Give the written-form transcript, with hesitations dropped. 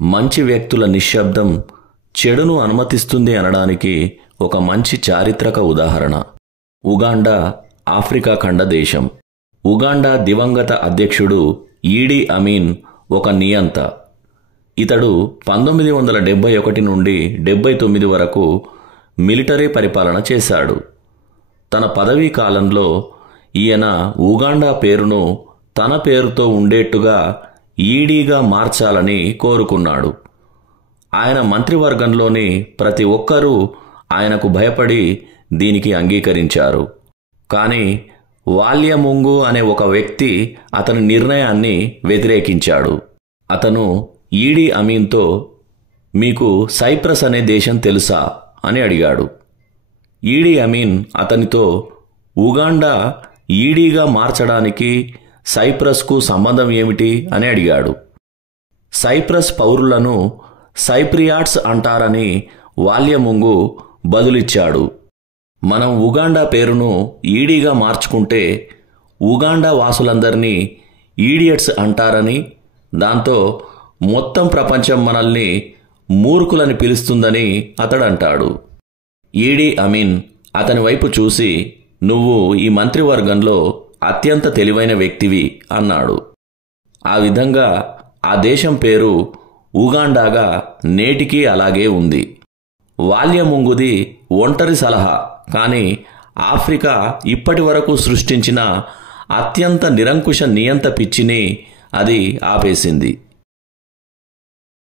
మంచి వ్యక్తుల నిశ్శబ్దం చెడును అనుమతిస్తుంది అనడానికి ఒక మంచి చారిత్రక ఉదాహరణ. ఉగాండా ఆఫ్రికా ఖండ దేశం. ఉగాండా దివంగత అధ్యక్షుడు ఈడీ అమీన్ ఒక నియంత. ఇతడు 1971 నుండి 79 వరకు మిలిటరీ పరిపాలన చేశాడు. తన పదవీ కాలంలో ఈయన ఉగాండా పేరును తన పేరుతో ఉండేట్టుగా ఈడీగా మార్చాలని కోరుకున్నాడు. ఆయన మంత్రివర్గంలోని ప్రతి ఒక్కరూ ఆయనకు భయపడి దీనికి అంగీకరించారు. కానీ వాల్యముంగు అనే ఒక వ్యక్తి అతని నిర్ణయాన్ని వ్యతిరేకించాడు. అతను ఈడీ అమీన్తో, మీకు సైప్రస్ అనే దేశం తెలుసా అని అడిగాడు. ఈడీ అమీన్ అతనితో, ఉగాండా ఈడీగా మార్చడానికి సైప్రస్కు సంబంధం ఏమిటి అని అడిగాడు. సైప్రస్ పౌరులను సైప్రియాట్స్ అంటారని వాల్యముంగు బదులిచ్చాడు. మనం ఉగాండా పేరును ఈడీగా మార్చుకుంటే ఉగాండా వాసులందరినీ ఈడియట్స్ అంటారని, దాంతో మొత్తం ప్రపంచం మనల్ని మూర్ఖులని పిలుస్తుందని అతడంటాడు. ఈడీ అమీన్ అతని వైపు చూసి, నువ్వు ఈ మంత్రివర్గంలో అత్యంత తెలివైన వ్యక్తివి అన్నాడు. ఆ విధంగా ఆ దేశం పేరు ఉగాండాగా నేటికీ అలాగే ఉంది. వాల్యముంగుది ఒంటరి సలహా, కానీ ఆఫ్రికా ఇప్పటి వరకు సృష్టించిన అత్యంత నిరంకుశ నియంత పిచ్చిని అది ఆపేసింది.